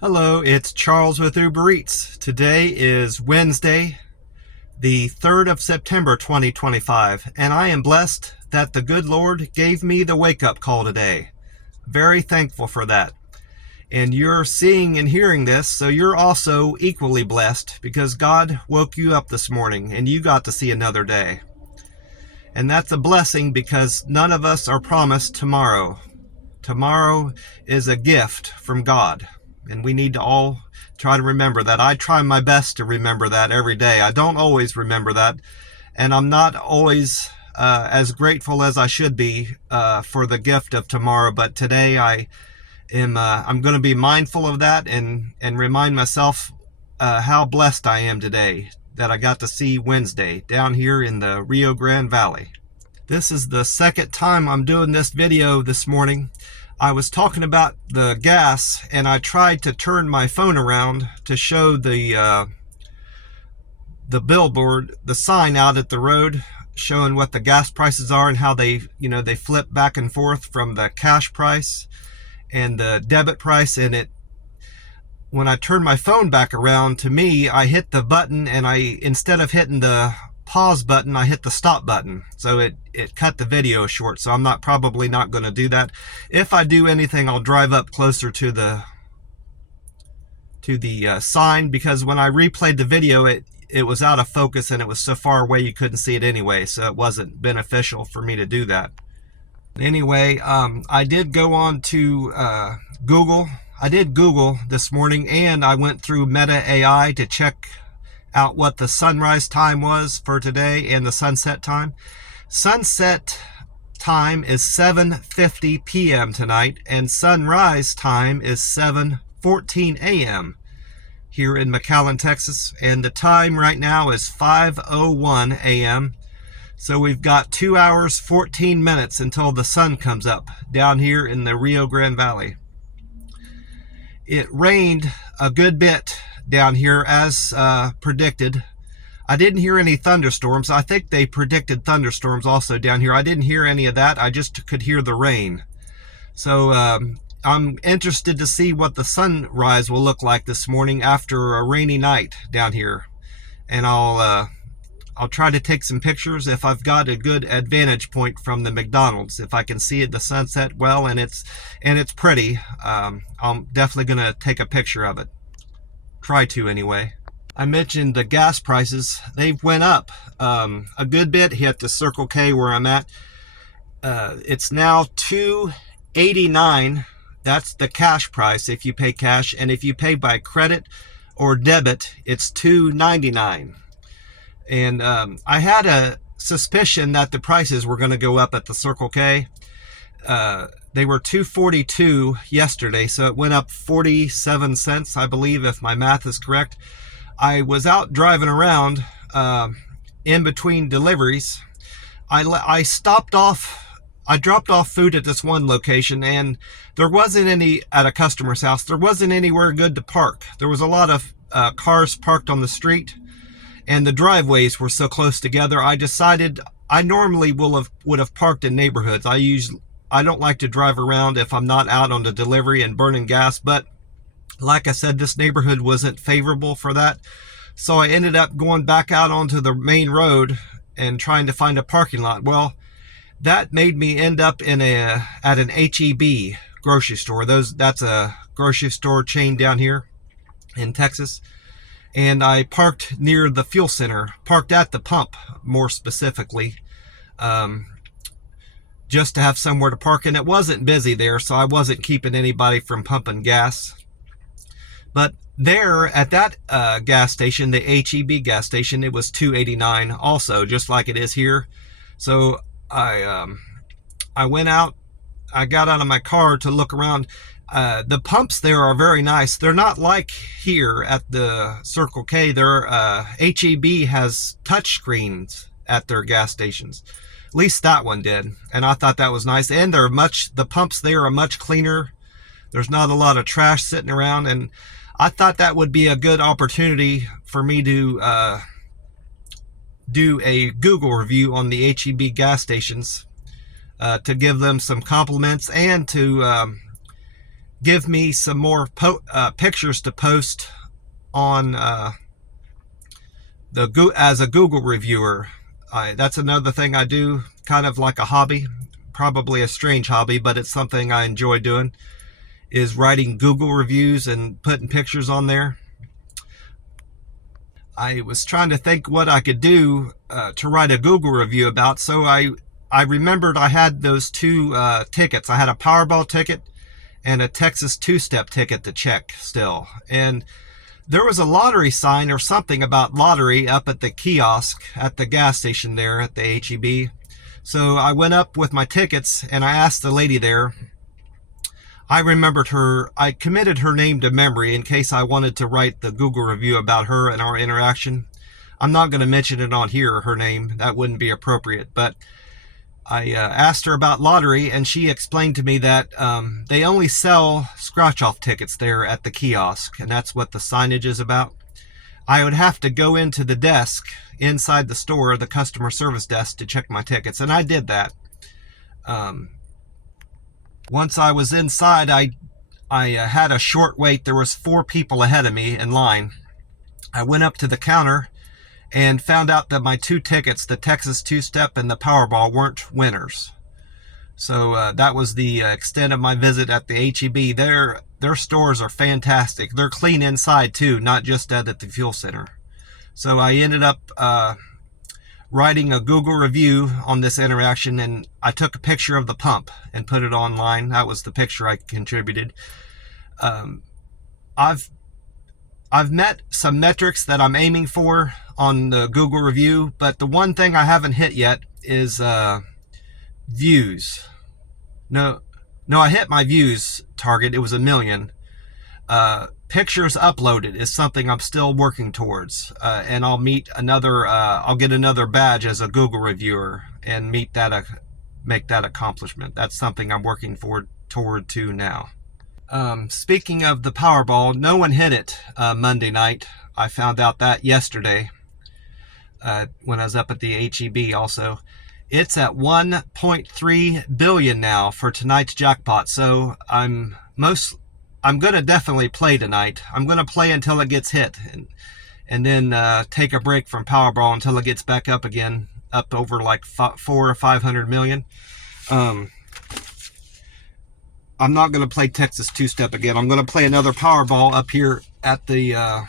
Hello, it's Charles with Uber Eats. Today is Wednesday, the 3rd of September 2025, and I am blessed that the good Lord gave me the wake-up call today. Very thankful for that. And you're seeing and hearing this, so you're also equally blessed because God woke you up this morning and you got to see another day. And that's a blessing because none of us are promised tomorrow. Tomorrow is a gift from God. And we need to all try to remember that. I try my best to remember that every day. I don't always remember that. And I'm not always as grateful as I should be for the gift of tomorrow. But today I'm going to be mindful of that and remind myself how blessed I am today that I got to see Wednesday down here in the Rio Grande Valley. This is the second time I'm doing this video this morning. I was talking about the gas and I tried to turn my phone around to show the billboard, the sign out at the road showing what the gas prices are and how they flip back and forth from the cash price and the debit price. And when I turned my phone back around, to me, I hit the button and instead of hitting the pause button, I hit the stop button, so it cut the video short. So I'm probably not going to do that. If I do anything, I'll drive up closer to the sign, because when I replayed the video, it was out of focus and it was so far away you couldn't see it anyway, so it wasn't beneficial for me to do that. Anyway, I did go on to Google. I did Google this morning, and I went through Meta AI to check out what the sunrise time was for today and the sunset time. Sunset time is 7:50 p.m. tonight, and sunrise time is 7:14 a.m. here in McAllen, Texas, and the time right now is 5:01 a.m. So we've got 2 hours 14 minutes until the sun comes up down here in the Rio Grande Valley. It rained a good bit down here as predicted. I didn't hear any thunderstorms. I think they predicted thunderstorms also down here. I didn't hear any of that. I just could hear the rain. So I'm interested to see what the sunrise will look like this morning after a rainy night down here. And I'll try to take some pictures if I've got a good advantage point from the McDonald's. If I can see the sunset well and it's pretty, I'm definitely going to take a picture of it. Try to anyway. I mentioned the gas prices. They've went up a good bit here at the Circle K where I'm at. It's now $2.89. That's the cash price if you pay cash, and if you pay by credit or debit, it's $2.99. And I had a suspicion that the prices were going to go up at the Circle K. They were $2.42 yesterday, so it went up 47 cents, I believe, if my math is correct. I was out driving around in between deliveries. I stopped off. I dropped off food at this one location, and there wasn't any at a customer's house. There wasn't anywhere good to park. There was a lot of cars parked on the street, and the driveways were so close together. I decided I normally would have parked in neighborhoods. I don't like to drive around if I'm not out on the delivery and burning gas, but like I said, this neighborhood wasn't favorable for that. So I ended up going back out onto the main road and trying to find a parking lot. Well, that made me end up at an HEB grocery store. That's a grocery store chain down here in Texas. And I parked near the fuel center, parked at the pump more specifically, just to have somewhere to park. And it wasn't busy there, so I wasn't keeping anybody from pumping gas. But there at that gas station, the HEB gas station, it was $2.89 also, just like it is here. So I went out, I got out of my car to look around. The pumps there are very nice. They're not like here at the Circle K. HEB has touch screens at their gas stations. At least that one did, and I thought that was nice. And the pumps there are much cleaner. There's not a lot of trash sitting around, and I thought that would be a good opportunity for me to do a Google review on the HEB gas stations, to give them some compliments and to give me some more pictures to post on as a Google reviewer. That's another thing I do, kind of like a hobby, probably a strange hobby, but it's something I enjoy doing, is writing Google reviews and putting pictures on there. I was trying to think what I could do to write a Google review about, so I remembered I had those two tickets. I had a Powerball ticket and a Texas two-step ticket to check still. And there was a lottery sign or something about lottery up at the kiosk at the gas station there at the H-E-B. So I went up with my tickets and I asked the lady there. I remembered her. I committed her name to memory in case I wanted to write the Google review about her and our interaction. I'm not going to mention it on here, her name. That wouldn't be appropriate. But I asked her about lottery, and she explained to me that they only sell scratch-off tickets there at the kiosk, and that's what the signage is about. I would have to go into the desk inside the store, the customer service desk, to check my tickets, and I did that. Once I was inside, I had a short wait. There was 4 people ahead of me in line. I went up to the counter and found out that my 2 tickets, the Texas two-step and the Powerball, weren't winners. So that was the extent of my visit at the H-E-B. Their stores are fantastic. They're clean inside too, not just at the fuel center. So I ended up writing a Google review on this interaction, and I took a picture of the pump and put it online. That was the picture I contributed. I've met some metrics that I'm aiming for on the Google review, but the one thing I haven't hit yet is views. No, I hit my views target. It was 1 million. Pictures uploaded is something I'm still working towards, and I'll meet another. I'll get another badge as a Google reviewer and make that accomplishment. That's something I'm working toward to now. Speaking of the Powerball, no one hit it Monday night. I found out that yesterday when I was up at the H-E-B also. It's at 1.3 billion now for tonight's jackpot. So I'm going to definitely play tonight. I'm going to play until it gets hit, and then take a break from Powerball until it gets back up again, up over like 400 or 500 million. I'm not going to play Texas two-step again. I'm going to play another Powerball up here at the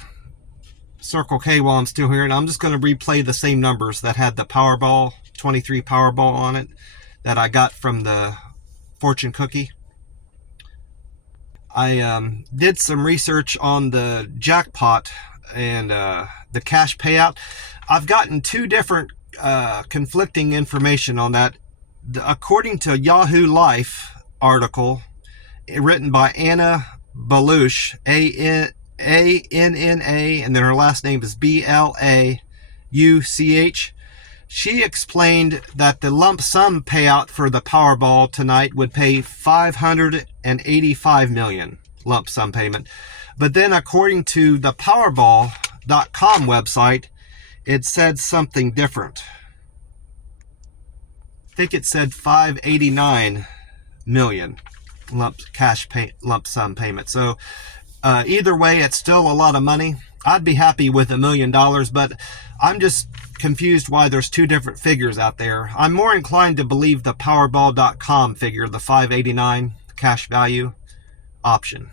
Circle K while I'm still here, and I'm just going to replay the same numbers that had the Powerball, 23 Powerball on it, that I got from the fortune cookie. I did some research on the jackpot and the cash payout. I've gotten 2 different conflicting information on that. According to Yahoo Life article written by Anna Baluch, A-N-N-A, and then her last name is B-L-A-U-C-H. She explained that the lump sum payout for the Powerball tonight would pay $585 million lump sum payment. But then according to the Powerball.com website, it said something different. I think it said $589 million lump sum payment. So either way, it's still a lot of money. I'd be happy with $1 million, but I'm just confused why there's 2 different figures out there. I'm more inclined to believe the Powerball.com figure, the 589 cash value option.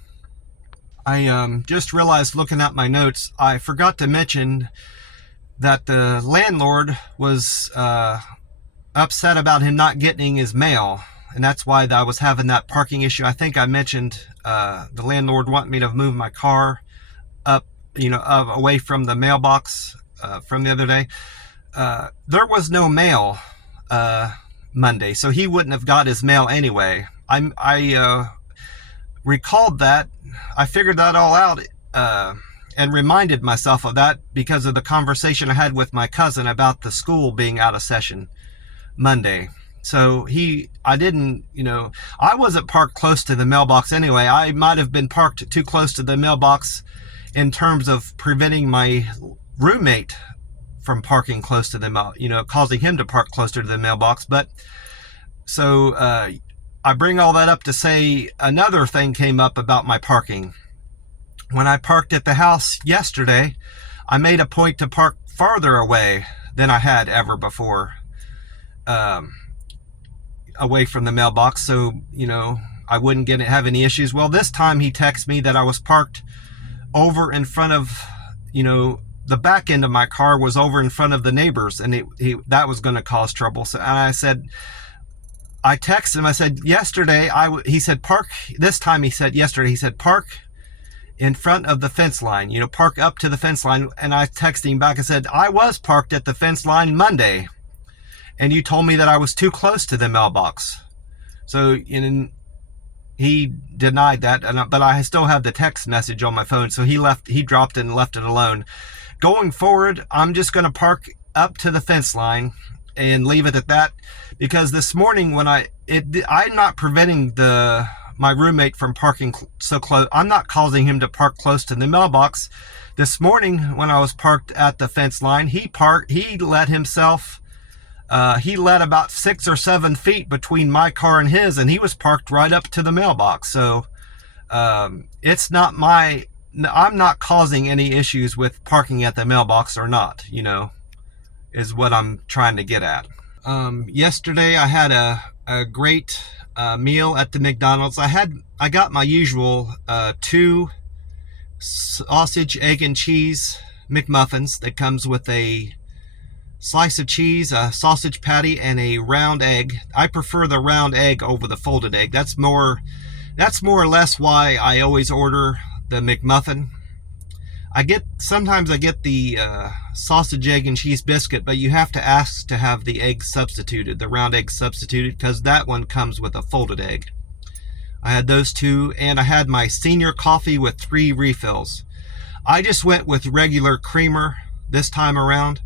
I just realized looking at my notes, I forgot to mention that the landlord was upset about him not getting his mail, and that's why I was having that parking issue. I think I mentioned the landlord wanted me to move my car up, away from the mailbox from the other day. There was no mail Monday, so he wouldn't have got his mail anyway. I recalled that. I figured that all out and reminded myself of that because of the conversation I had with my cousin about the school being out of session Monday. So I wasn't parked close to the mailbox anyway. I might have been parked too close to the mailbox in terms of preventing my roommate from parking close to the causing him to park closer to the mailbox. But so I bring all that up to say another thing came up about my parking. When I parked at the house yesterday, I made a point to park farther away than I had ever before, away from the mailbox, so, you know, I wouldn't have any issues. Well, this time he texted me that I was parked over in front of, you know, the back end of my car was over in front of the neighbors, and that was going to cause trouble. So, and I texted him, I said, yesterday, he said, park, this time he said, yesterday, he said, park in front of the fence line, you know, park up to the fence line. And I texted him back and said, I was parked at the fence line Monday, and you told me that I was too close to the mailbox. So, he denied that, but I still have the text message on my phone. So he dropped it and left it alone. Going forward, I'm just going to park up to the fence line and leave it at that, because this morning when I'm not preventing my roommate from parking so close. I'm not causing him to park close to the mailbox. This morning when I was parked at the fence line, he let himself, he let about 6 or 7 feet between my car and his, and he was parked right up to the mailbox. So it's not I'm not causing any issues with parking at the mailbox or not, you know, is what I'm trying to get at. Yesterday I had a great meal at the McDonald's. I got my usual 2 sausage, egg, and cheese McMuffins that comes with a slice of cheese, a sausage patty, and a round egg. I prefer the round egg over the folded egg. That's more or less why I always order the McMuffin. Sometimes I get the sausage, egg, and cheese biscuit, but you have to ask to have the egg substituted, the round egg substituted, because that one comes with a folded egg. I had those 2, and I had my senior coffee with 3 refills. I just went with regular creamer this time around.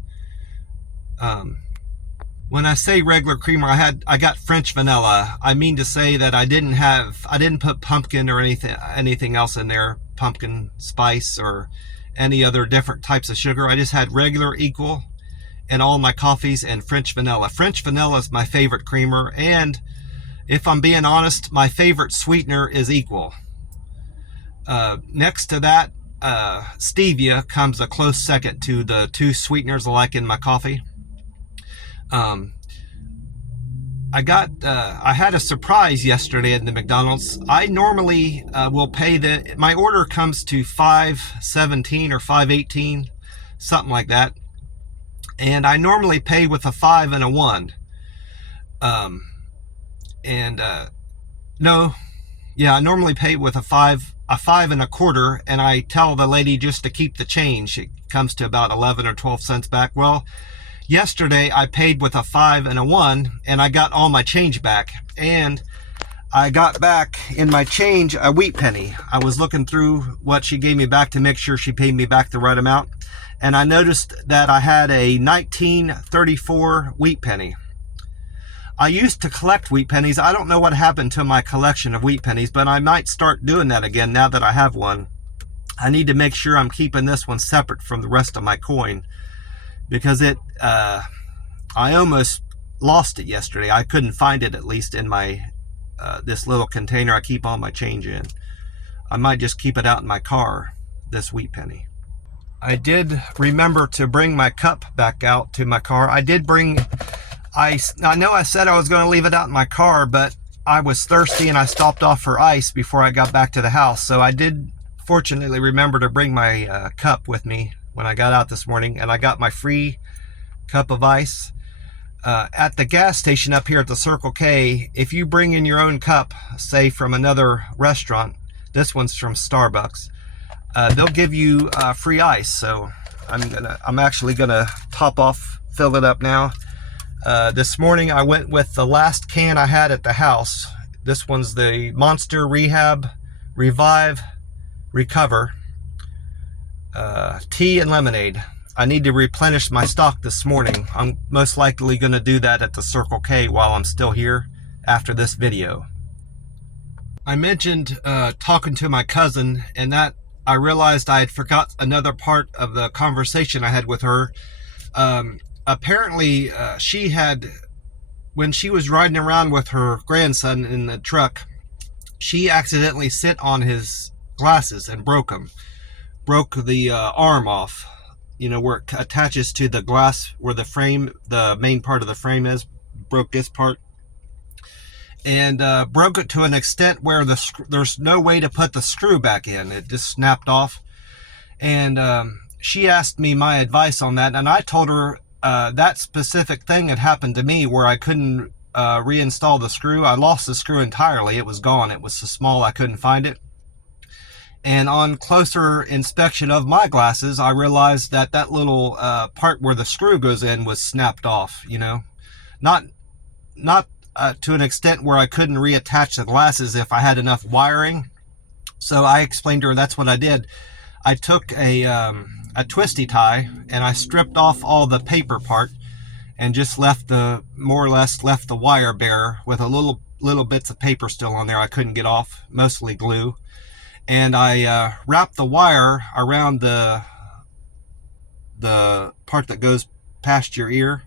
When I say regular creamer, I got French vanilla. I mean to say that I didn't put pumpkin or anything else in there, pumpkin spice or any other different types of sugar. I just had regular equal in all my coffees and French vanilla. French vanilla is my favorite creamer, and if I'm being honest, my favorite sweetener is equal. Next to that, stevia comes a close second to the 2 sweeteners I like in my coffee. I had a surprise yesterday at the McDonald's. I normally will pay my order comes to $5.17 or $5.18, something like that. And I normally pay with a 5 and a 1. I normally pay with a 5 and a quarter, and I tell the lady just to keep the change. It comes to about 11 or 12 cents back. Well, yesterday I paid with a 5 and a 1, and I got all my change back. And I got back in my change a wheat penny. I was looking through what she gave me back to make sure she paid me back the right amount, and I noticed that I had a 1934 wheat penny. I used to collect wheat pennies. I don't know what happened to my collection of wheat pennies, but I might start doing that again now that I have one. I need to make sure I'm keeping this one separate from the rest of my coin, because I almost lost it yesterday. I couldn't find it, at least in my this little container I keep all my change in. I might just keep it out in my car, this wheat penny. I did remember to bring my cup back out to my car. I know I said I was going to leave it out in my car, but I was thirsty and I stopped off for ice before I got back to the house. So I did fortunately remember to bring my cup with me when I got out this morning, and I got my free cup of ice. At the gas station up here at the Circle K, if you bring in your own cup, say from another restaurant, this one's from Starbucks, they'll give you free ice. So I'm actually gonna top off, fill it up now. This morning I went with the last can I had at the house. This one's the Monster Revive Recover tea and lemonade. I need to replenish my stock this morning. I'm most likely going to do that at the Circle K while I'm still here after this video. I mentioned talking to my cousin, and that I realized I had forgot another part of the conversation I had with her. Apparently she had when she was riding around with her grandson in the truck, she accidentally sit on his glasses and broke them. Broke the arm off, you know, where it attaches to the glass, where the frame, the main part of the frame is. Broke this part. And broke it to an extent where there's no way to put the screw back in. It just snapped off. And she asked me my advice on that, and I told her that specific thing had happened to me, where I couldn't reinstall the screw. I lost the screw entirely. It was gone. It was so small I couldn't find it. And on closer inspection of my glasses, I realized that that little part where the screw goes in was snapped off, you know. Not to an extent where I couldn't reattach the glasses if I had enough wiring. So I explained to her that's what I did. I took a twisty tie and I stripped off all the paper part and just left more or less left the wire bare with a little bits of paper still on there I couldn't get off, mostly glue. And I wrapped the wire around the part that goes past your ear.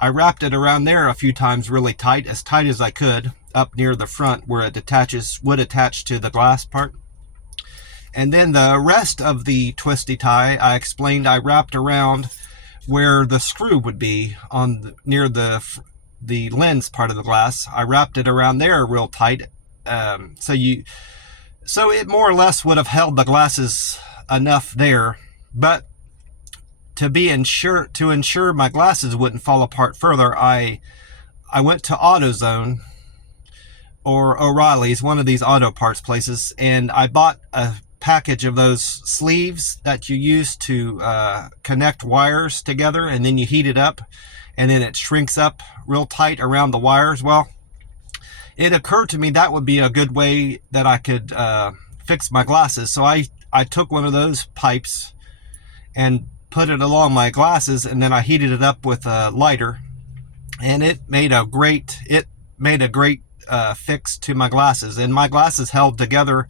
I wrapped it around there a few times really tight, as tight as I could, up near the front where it would attach to the glass part. And then the rest of the twisty tie, I explained, I wrapped around where the screw would be near the lens part of the glass. I wrapped it around there real tight, so it more or less would have held the glasses enough there. But to ensure my glasses wouldn't fall apart further, I went to AutoZone or O'Reilly's, one of these auto parts places, and I bought a package of those sleeves that you use to connect wires together, and then you heat it up and then it shrinks up real tight around the wires. Well, it occurred to me that would be a good way that I could fix my glasses. So I took one of those pipes and put it along my glasses, and then I heated it up with a lighter, and it made a great fix to my glasses. And my glasses held together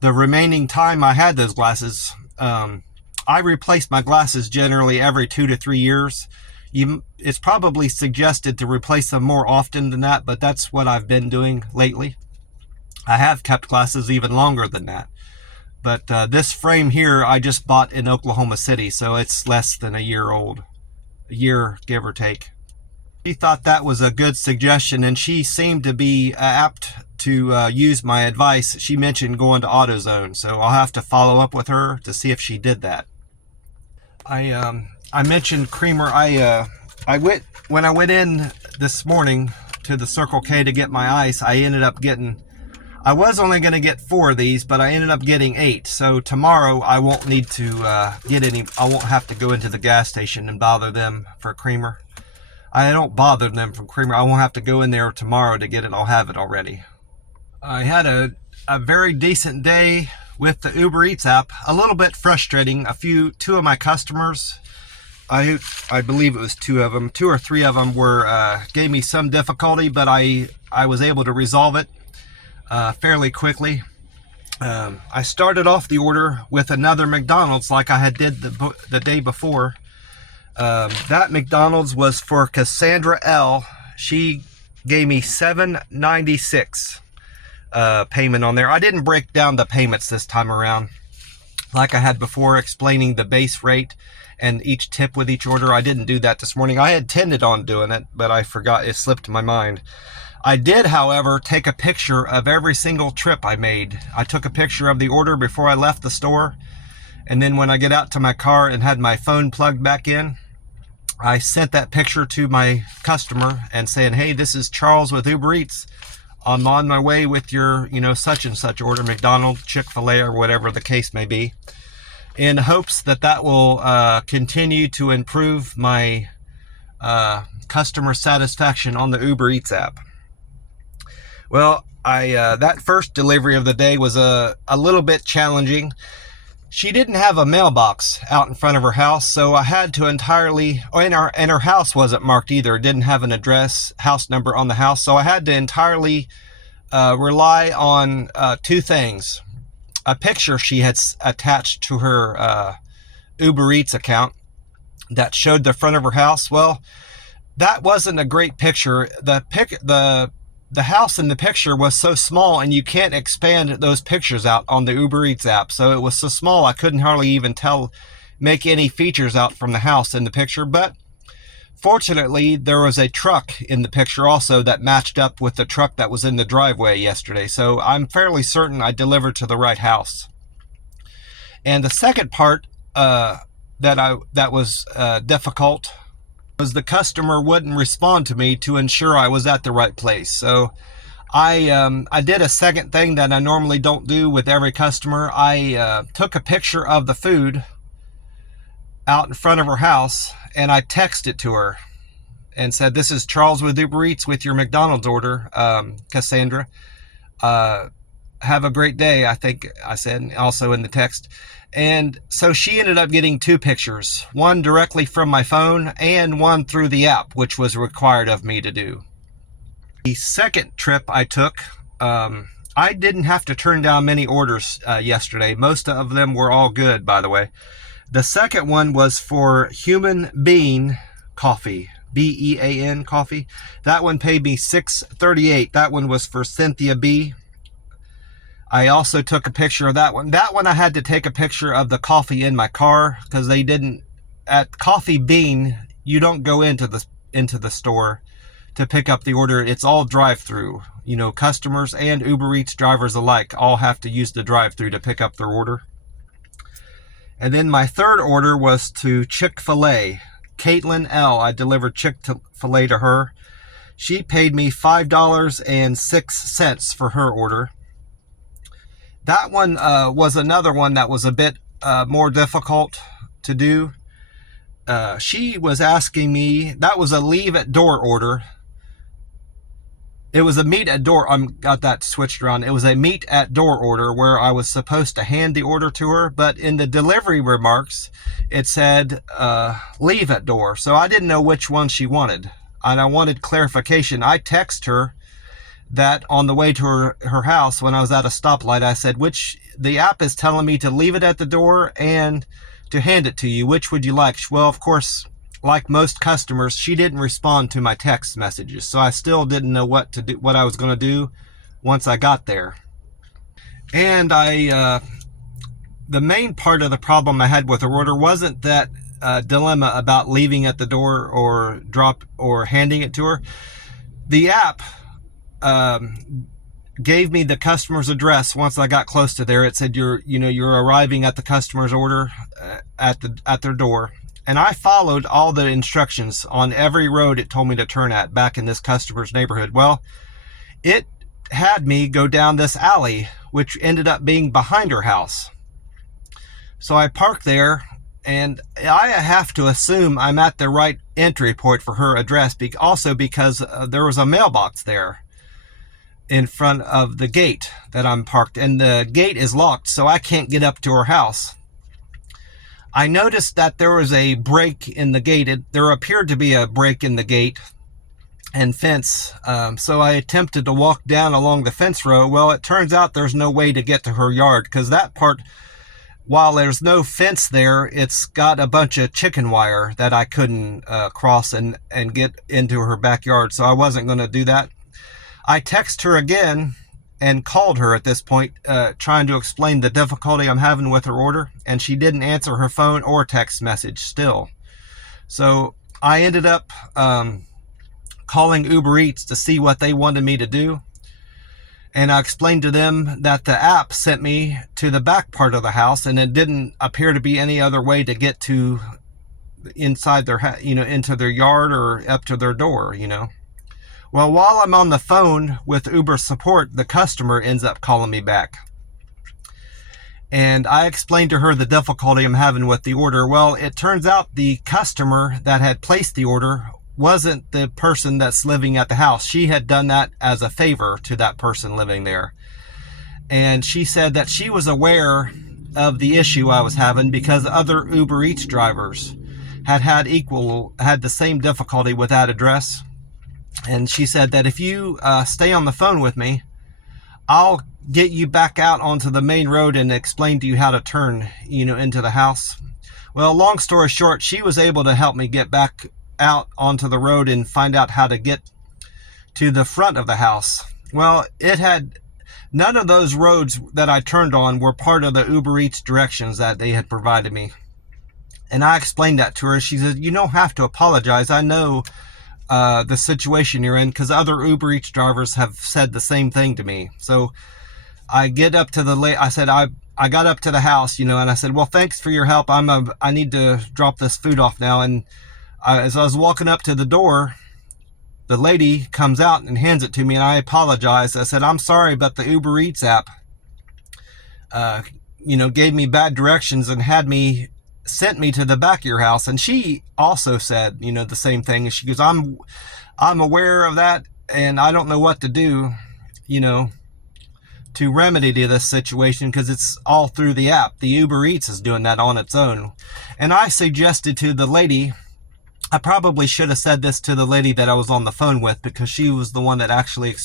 the remaining time I had those glasses. I replace my glasses generally every 2 to 3 years. It's probably suggested to replace them more often than that, but that's what I've been doing lately. I have kept glasses even longer than that. But this frame here I just bought in Oklahoma City, so it's less than a year old. A year, give or take. She thought that was a good suggestion, and she seemed to be apt to use my advice. She mentioned going to AutoZone, so I'll have to follow up with her to see if she did that. I mentioned creamer. When I went in this morning to the Circle K to get my ice, I was only going to get 4 of these, but I ended up getting 8. So tomorrow I won't need to get any. I won't have to go into the gas station and bother them for creamer. I don't bother them for creamer. I won't have to go in there tomorrow to get it. I'll have it already. I had a very decent day with the Uber Eats app. A little bit frustrating. Two of my customers, I believe it was 2 of them, 2 or 3 of them gave me some difficulty, but I was able to resolve it fairly quickly. I started off the order with another McDonald's like I had did the day before. That McDonald's was for Cassandra L. She gave me $7.96 payment on there. I didn't break down the payments this time around like I had before, explaining the base rate and each tip with each order. I didn't do that this morning. I had intended on doing it, but I forgot. It slipped my mind. I did, however, take a picture of every single trip I made. I took a picture of the order before I left the store, and then when I get out to my car and had my phone plugged back in, I sent that picture to my customer and saying, hey, this is Charles with Uber Eats. I'm on my way with your, such and such order, McDonald's, Chick-fil-A, or whatever the case may be, in hopes that will continue to improve my customer satisfaction on the Uber Eats app. Well, that first delivery of the day was a little bit challenging. She didn't have a mailbox out in front of her house, so I had to and her house wasn't marked either. It didn't have an address, house number on the house, so I had to entirely rely on 2 things. A picture she had attached to her Uber Eats account that showed the front of her house. Well, that wasn't a great picture. The house in the picture was so small, and you can't expand those pictures out on the Uber Eats app. So it was so small I couldn't hardly even make any features out from the house in the picture. But fortunately, there was a truck in the picture also that matched up with the truck that was in the driveway yesterday. So I'm fairly certain I delivered to the right house. And the second part that was difficult was the customer wouldn't respond to me to ensure I was at the right place. So I did a second thing that I normally don't do with every customer. I took a picture of the food out in front of her house, and I texted it to her and said, "This is Charles with Uber Eats with your McDonald's order, Cassandra. Have a great day," I think I said, also in the text. And so she ended up getting two pictures, one directly from my phone and one through the app, which was required of me to do. The second trip I took, I didn't have to turn down many orders yesterday. Most of them were all good, by the way. The second one was for Human Bean Coffee, B-E-A-N coffee. That one paid me $6.38. That one was for Cynthia B. I also took a picture of that one. That one I had to take a picture of the coffee in my car because they didn't, at Coffee Bean, you don't go into the store to pick up the order. It's all drive-through. You know, customers and Uber Eats drivers alike all have to use the drive-through to pick up their order. And then my third order was to Chick-fil-A. Caitlin L. I delivered Chick-fil-A to her. She paid me $5.06 for her order. That one was another one that was a bit more difficult to do. She was asking me, that was a leave at door order. It was a meet at door, got that switched around. It was a meet at door order where I was supposed to hand the order to her, but in the delivery remarks, it said leave at door. So I didn't know which one she wanted, and I wanted clarification. I texted her that on the way to her house when I was at a stoplight. I said, the app is telling me to leave it at the door and to hand it to you. Which would you like? Well, of course, like most customers, she didn't respond to my text messages. So I still didn't know what I was going to do once I got there. And the main part of the problem I had with her order wasn't that dilemma about leaving at the door or handing it to her. The app gave me the customer's address. Once I got close to there, it said you're arriving at the customer's order at their door. And I followed all the instructions on every road it told me to turn at back in this customer's neighborhood. Well, it had me go down this alley, which ended up being behind her house. So I parked there, and I have to assume I'm at the right entry point for her address, also because there was a mailbox there in front of the gate that I'm parked, and the gate is locked, so I can't get up to her house. I noticed that there was a break in the gate. There appeared to be a break in the gate and fence, so I attempted to walk down along the fence row. Well, it turns out there's no way to get to her yard, because that part, while there's no fence there, it's got a bunch of chicken wire that I couldn't cross and get into her backyard, so I wasn't going to do that. I texted her again and called her at this point, trying to explain the difficulty I'm having with her order, and she didn't answer her phone or text message still. So I ended up calling Uber Eats to see what they wanted me to do, and I explained to them that the app sent me to the back part of the house, and it didn't appear to be any other way to get to inside their into their yard or up to their door. Well, while I'm on the phone with Uber support, the customer ends up calling me back. And I explained to her the difficulty I'm having with the order. Well, it turns out the customer that had placed the order wasn't the person that's living at the house. She had done that as a favor to that person living there. And she said that she was aware of the issue I was having because other Uber Eats drivers had the same difficulty with that address. And she said that if you stay on the phone with me, I'll get you back out onto the main road and explain to you how to turn, into the house. Well, long story short, she was able to help me get back out onto the road and find out how to get to the front of the house. Well, it had none of those roads that I turned on were part of the Uber Eats directions that they had provided me. And I explained that to her. She said, you don't have to apologize. I know the situation you're in, because other Uber Eats drivers have said the same thing to me. So I get up to I said, I got up to the house, and I said, well, thanks for your help. I need to drop this food off now. And as I was walking up to the door, the lady comes out and hands it to me, and I apologized. I said, I'm sorry, but the Uber Eats app, gave me bad directions and sent me to the back of your house. And she also said, the same thing. And she goes, I'm aware of that, and I don't know what to do, to remedy this situation, because it's all through the app. The Uber Eats is doing that on its own. And I suggested to the lady, I probably should have said this to the lady that I was on the phone with, because she was the one that actually,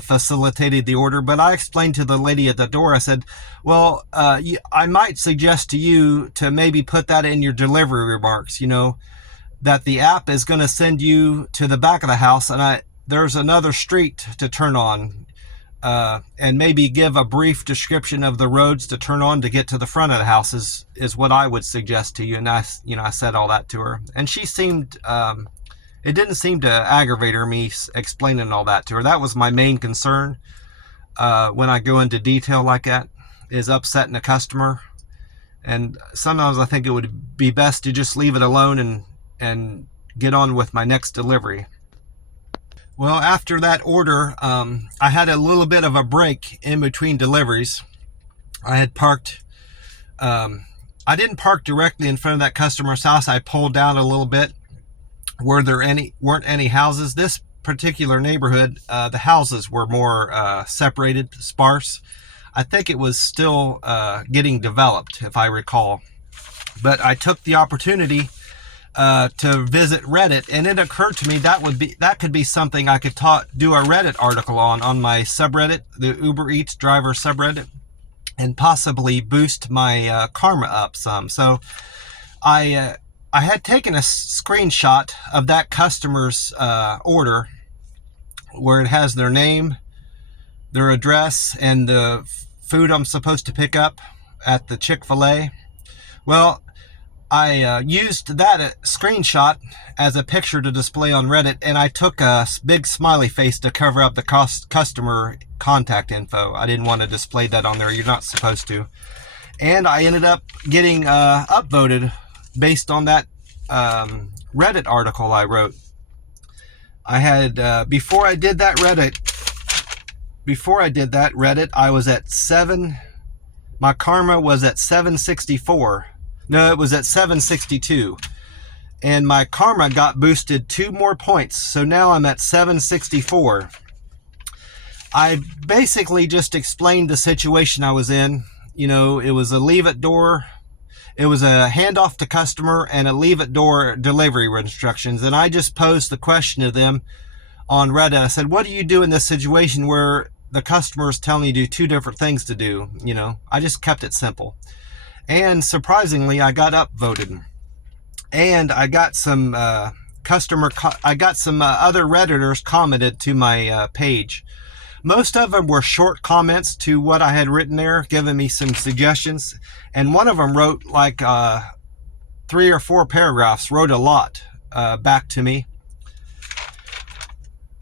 facilitated the order. But I explained to the lady at the door, I said, well, I might suggest to you to maybe put that in your delivery remarks, that the app is going to send you to the back of the house, and there's another street to turn on, and maybe give a brief description of the roads to turn on to get to the front of the house is what I would suggest to you. And I said all that to her, and she seemed, it didn't seem to aggravate her, me explaining all that to her. That was my main concern, when I go into detail like that, is upsetting a customer. And sometimes I think it would be best to just leave it alone and get on with my next delivery. Well, after that order, I had a little bit of a break in between deliveries. I had parked, I didn't park directly in front of that customer's house. I pulled down a little bit where weren't any houses. This particular neighborhood, the houses were more separated, sparse. I think it was still getting developed, if I recall. But I took the opportunity to visit Reddit, and it occurred to me that could be something I could do a Reddit article on my subreddit, the Uber Eats driver subreddit, and possibly boost my karma up some. So I had taken a screenshot of that customer's order, where it has their name, their address, and the food I'm supposed to pick up at the Chick-fil-A. Well, I used that screenshot as a picture to display on Reddit, and I took a big smiley face to cover up the customer contact info. I didn't want to display that on there. You're not supposed to. And I ended up getting upvoted based on that Reddit article I wrote. I had, before I did that Reddit, I was at my karma was at 764. No, it was at 762. And my karma got boosted 2 more points. So now I'm at 764. I basically just explained the situation I was in. It was a leave at door. It was a handoff to customer and a leave at door delivery instructions. And I just posed the question to them on Reddit. I said, what do you do in this situation where the customer is telling you to do 2 different things to do? I just kept it simple. And surprisingly, I got upvoted, and I got some other Redditors commented to my page. Most of them were short comments to what I had written there, giving me some suggestions. And one of them wrote like 3 or 4 paragraphs, wrote a lot back to me.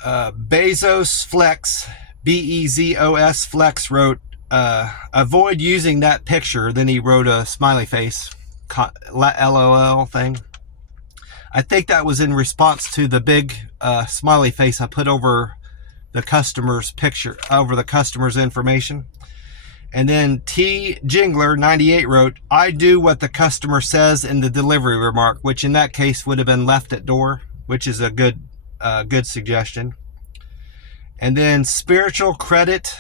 Bezos Flex, Bezos Flex wrote, avoid using that picture. Then he wrote a smiley face, LOL thing. I think that was in response to the big smiley face I put over the customer's picture, over the customer's information. And then T Jingler 98 wrote, I do what the customer says in the delivery remark, which in that case would have been left at door, which is a good suggestion. And then Spiritual Credit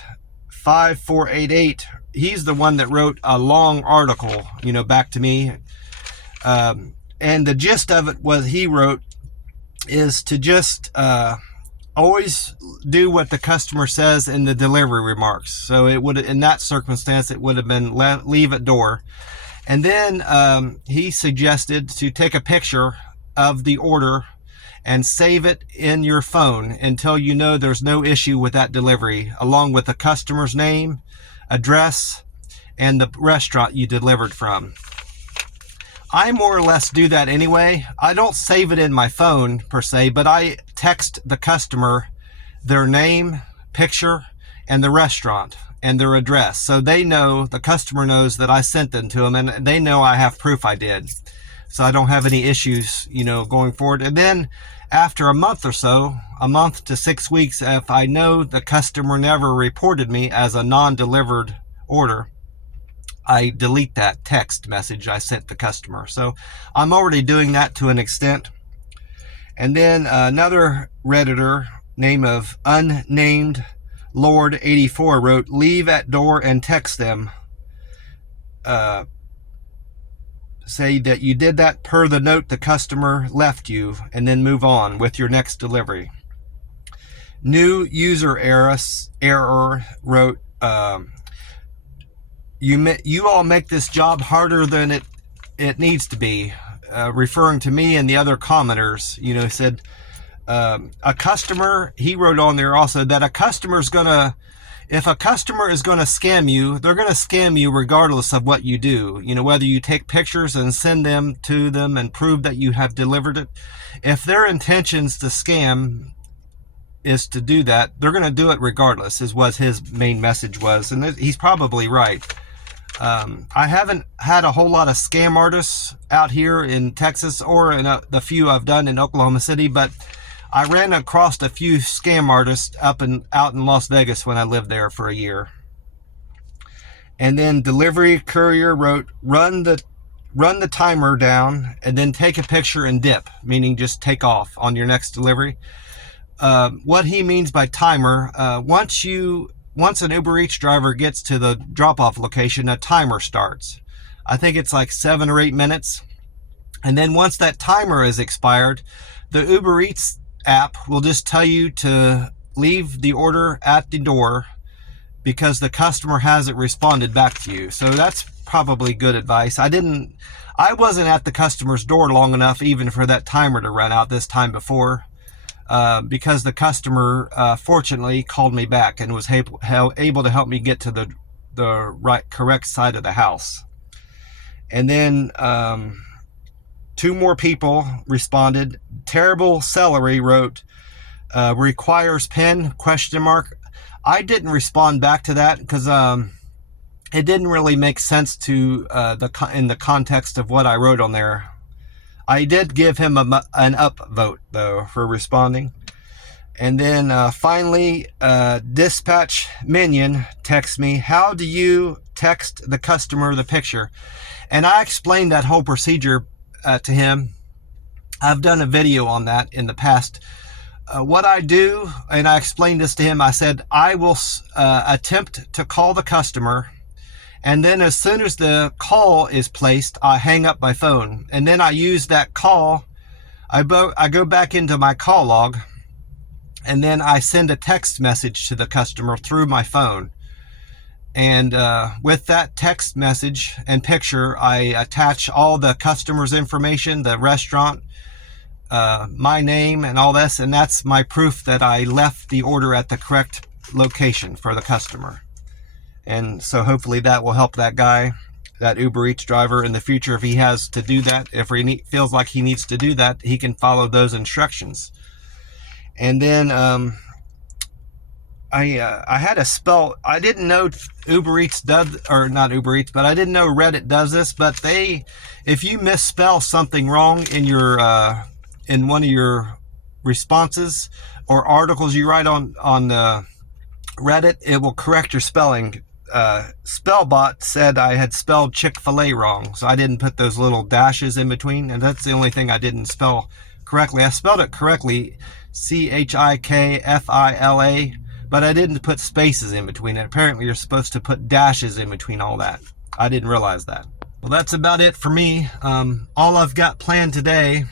5488, he's the one that wrote a long article, back to me. And the gist of it was, he wrote, is to just always do what the customer says in the delivery remarks. So it would, in that circumstance, it would have been leave at door. And then he suggested to take a picture of the order and save it in your phone until you know there's no issue with that delivery, along with the customer's name, address, and the restaurant you delivered from. I more or less do that anyway. I don't save it in my phone per se, but I text the customer their name, picture, and the restaurant and their address, so they know, the customer knows that I sent them to them, and they know I have proof I did, so I don't have any issues, going forward. And then after a month or so, a month to 6 weeks, if I know the customer never reported me as a non-delivered order, I delete that text message I sent the customer. So I'm already doing that to an extent. And then another Redditor, name of unnamed Lord 84, wrote, leave at door and text them. Say that you did that per the note the customer left you, and then move on with your next delivery. New user error wrote, you all make this job harder than it needs to be, referring to me and the other commenters. Said a customer, he wrote on there also that if a customer is going to scam you, they're going to scam you regardless of what you do. Whether you take pictures and send them to them and prove that you have delivered it. If their intentions to scam is to do that, they're going to do it regardless, is what his main message was. And he's probably right. I haven't had a whole lot of scam artists out here in Texas, or in the few I've done in Oklahoma City, but I ran across a few scam artists out in Las Vegas when I lived there for a year. And then Delivery Courier wrote, run the timer down and then take a picture and dip, meaning just take off on your next delivery. What he means by timer, once an Uber Eats driver gets to the drop-off location, a timer starts. I think it's like 7 or 8 minutes. And then once that timer is expired, the Uber Eats app will just tell you to leave the order at the door because the customer hasn't responded back to you. So that's probably good advice. I wasn't at the customer's door long enough even for that timer to run out this time before, because the customer fortunately called me back and was able to help me get to the correct side of the house. And then 2 more people responded. Terrible Celery wrote, requires pen, ? I didn't respond back to that because it didn't really make sense to in the context of what I wrote on there. I did give him an upvote though for responding. And then finally, Dispatch Minion texts me, how do you text the customer the picture? And I explained that whole procedure to him. I've done a video on that in the past. What I do, and I explained this to him, I said, I will attempt to call the customer, and then as soon as the call is placed, I hang up my phone. And then I use that call, I go back into my call log, and then I send a text message to the customer through my phone. And with that text message and picture, I attach all the customer's information, the restaurant, my name, and all this. And that's my proof that I left the order at the correct location for the customer. And so hopefully that will help that guy, that Uber Eats driver, in the future if he has to do that. If he feels like he needs to do that, he can follow those instructions. And then I had a spell. I didn't know Uber Eats does, or not Uber Eats, but I didn't know Reddit does this. But if you misspell something wrong in your in one of your responses or articles you write on Reddit, it will correct your spelling. Spellbot said I had spelled Chick-fil-A wrong, so I didn't put those little dashes in between, and that's the only thing I didn't spell correctly. I spelled it correctly, Chickfila, but I didn't put spaces in between it. Apparently you're supposed to put dashes in between all that. I didn't realize that. Well, that's about it for me. All I've got planned today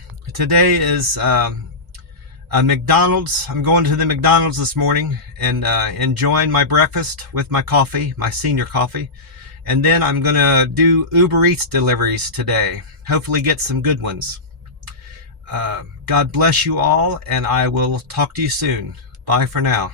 is a McDonald's. I'm going to the McDonald's this morning and enjoying my breakfast with my coffee, my senior coffee. And then I'm going to do Uber Eats deliveries today. Hopefully get some good ones. God bless you all, and I will talk to you soon. Bye for now.